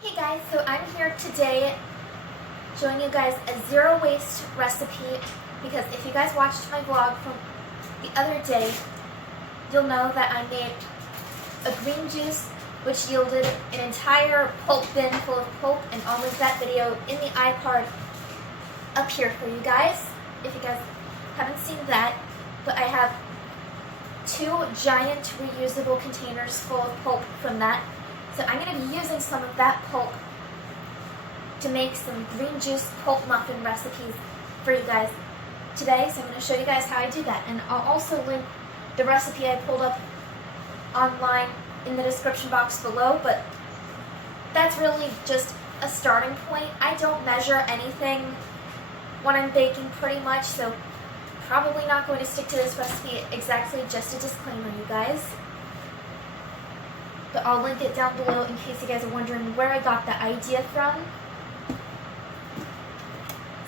Hey guys, so I'm here today showing you guys a zero waste recipe because if you guys watched my vlog from the other day, you'll know that I made a green juice which yielded an entire pulp bin full of pulp, and I'll link that video in the iCard up here for you guys if you guys haven't seen that. But I have 2 giant reusable containers full of pulp from that. So I'm going to be using some of that pulp to make some green juice pulp muffin recipes for you guys today. So I'm going to show you guys how I do that. And I'll also link the recipe I pulled up online in the description box below. But that's really just a starting point. I don't measure anything when I'm baking pretty much, so probably not going to stick to this recipe exactly, just a disclaimer, you guys. But I'll link it down below in case you guys are wondering where I got the idea from.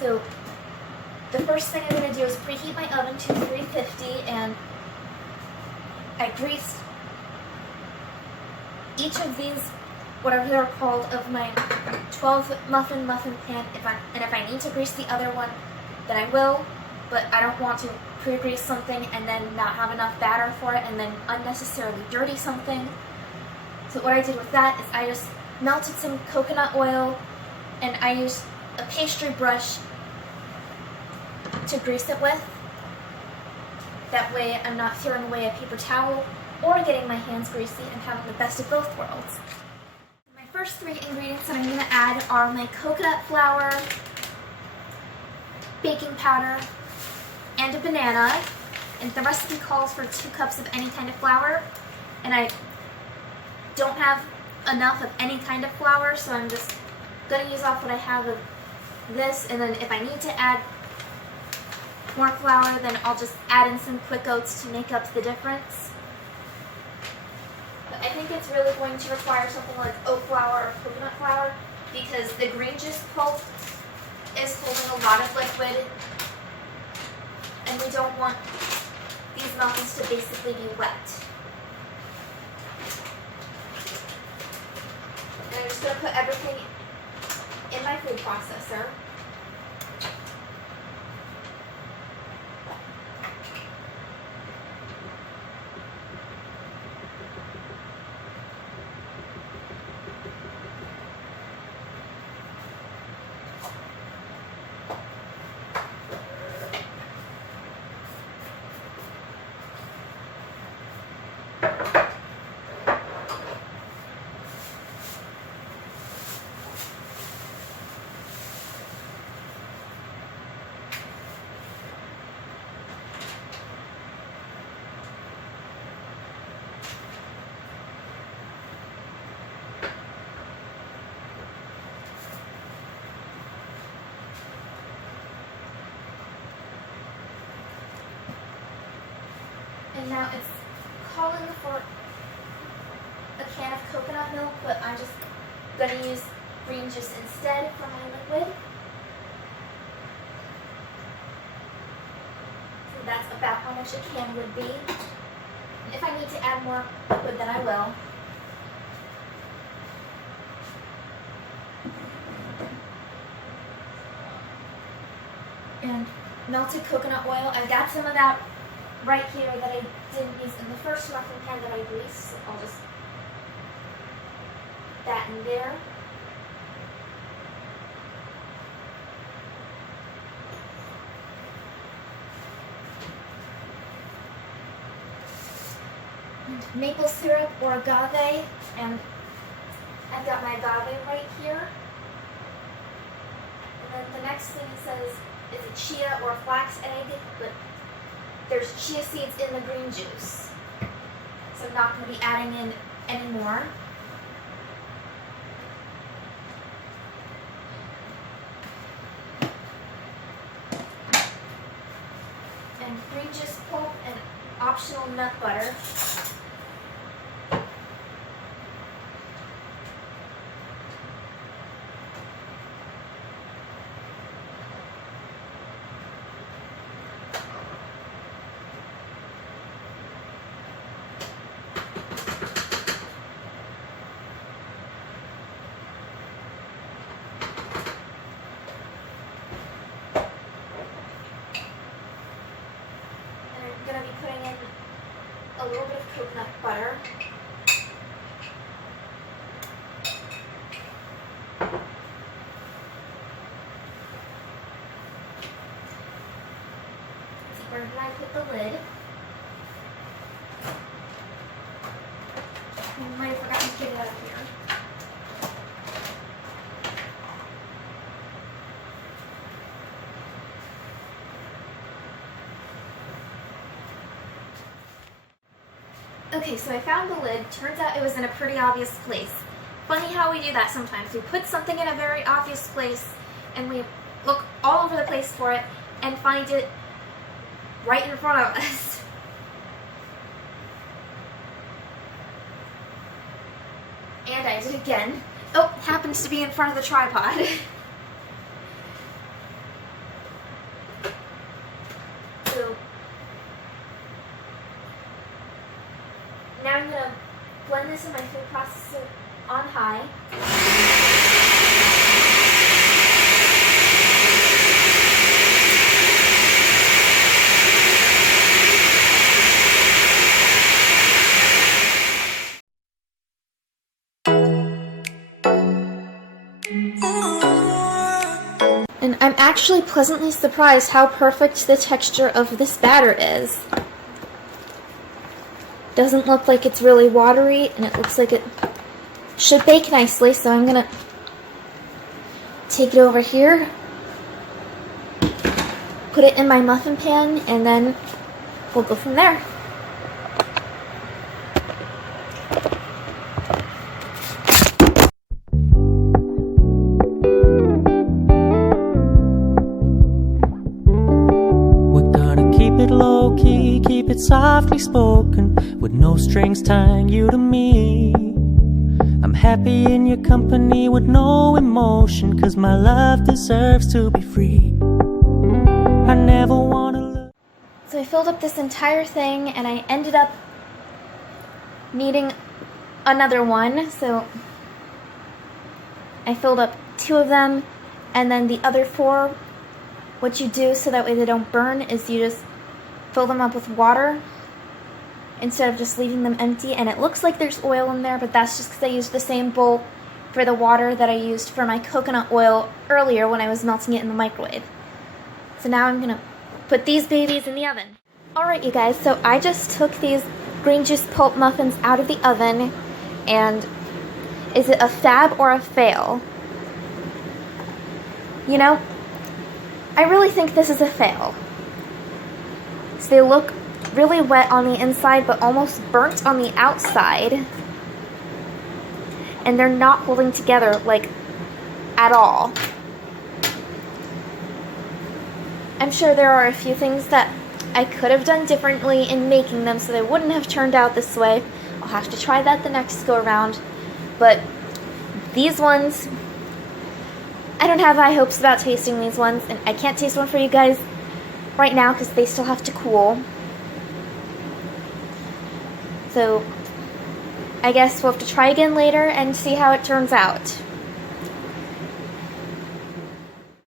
So the first thing I'm going to do is preheat my oven to 350, and I greased each of these, whatever they're called, of my 12 muffin pan. If I need to grease the other one, then I will, but I don't want to pre-grease something and then not have enough batter for it and then unnecessarily dirty something. So what I did with that is I just melted some coconut oil and I used a pastry brush to grease it with. That way I'm not throwing away a paper towel or getting my hands greasy and having the best of both worlds. My first 3 ingredients that I'm going to add are my coconut flour, baking powder, and a banana. And the recipe calls for 2 cups of any kind of flour, and I don't have enough of any kind of flour, so I'm just going to use off what I have of this, and then if I need to add more flour, then I'll just add in some quick oats to make up the difference. But I think it's really going to require something like oat flour or coconut flour because the green juice pulp is holding a lot of liquid, and we don't want these muffins to basically be wet. And I'm just going to put everything in my food processor. And now it's calling for a can of coconut milk, but I'm just going to use green juice instead for my liquid. So that's about how much a can would be. And if I need to add more liquid, then I will. And melted coconut oil, I've got some of that right here that I didn't use in the first muffin pan that I greased, so I'll just put that in there. And maple syrup or agave, and I've got my agave right here. And then the next thing it says is a chia or a flax egg, but there's chia seeds in the green juice, so I'm not going to be adding in any more. And green juice pulp and optional nut butter. coconut butter. Where did I put the lid? I might have forgotten to get it out of here. Okay, so I found the lid. Turns out it was in a pretty obvious place. Funny how we do that sometimes. We put something in a very obvious place and we look all over the place for it and find it right in front of us. And I did again. Oh, happens to be in front of the tripod. So now I'm going to blend this in my food processor on high. And I'm actually pleasantly surprised how perfect the texture of this batter is. Doesn't look like it's really watery, and it looks like it should bake nicely, so I'm gonna take it over here, put it in my muffin pan, and then we'll go from there. Low-key, keep it softly spoken, with no strings tying you to me. I'm happy in your company with no emotion, 'cause my love deserves to be free. I never wanna look. So I filled up this entire thing and I ended up needing another one, so I filled up 2 of them, and then the other 4, what you do so that way they don't burn is you just fill them up with water instead of just leaving them empty. And it looks like there's oil in there, but that's just because I used the same bowl for the water that I used for my coconut oil earlier when I was melting it in the microwave. So now I'm gonna put these babies in the oven. Alright you guys, so I just took these green juice pulp muffins out of the oven, and is it a fab or a fail? You know, I really think this is a fail. So they look really wet on the inside, but almost burnt on the outside. And they're not holding together, like, at all. I'm sure there are a few things that I could have done differently in making them so they wouldn't have turned out this way. I'll have to try that the next go around. But these ones, I don't have high hopes about tasting these ones, and I can't taste one for you guys right now because they still have to cool. So I guess we'll have to try again later and see how it turns out.